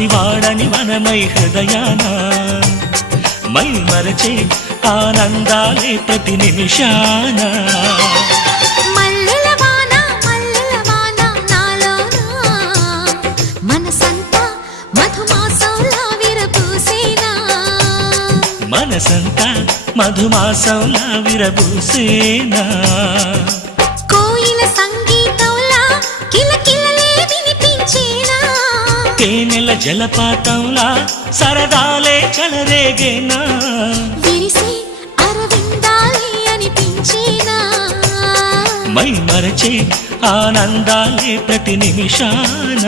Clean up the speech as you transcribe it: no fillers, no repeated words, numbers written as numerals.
పసివాడని మనమై హృదయాన మై మరచే ఆనందాలే ప్రతి నిమిషాన మనసంతా మధుమాసంలా విరబూసేనా కోయిల సంగీతంలా కిలకిలలే వినిపించేనా తేనెల జలపాతంలా సరదాలే చలరేగేనా విరిసి అరవిందాలే అనిపించేనా మై మరచే ఆనందాలే ప్రతి నిమిషాన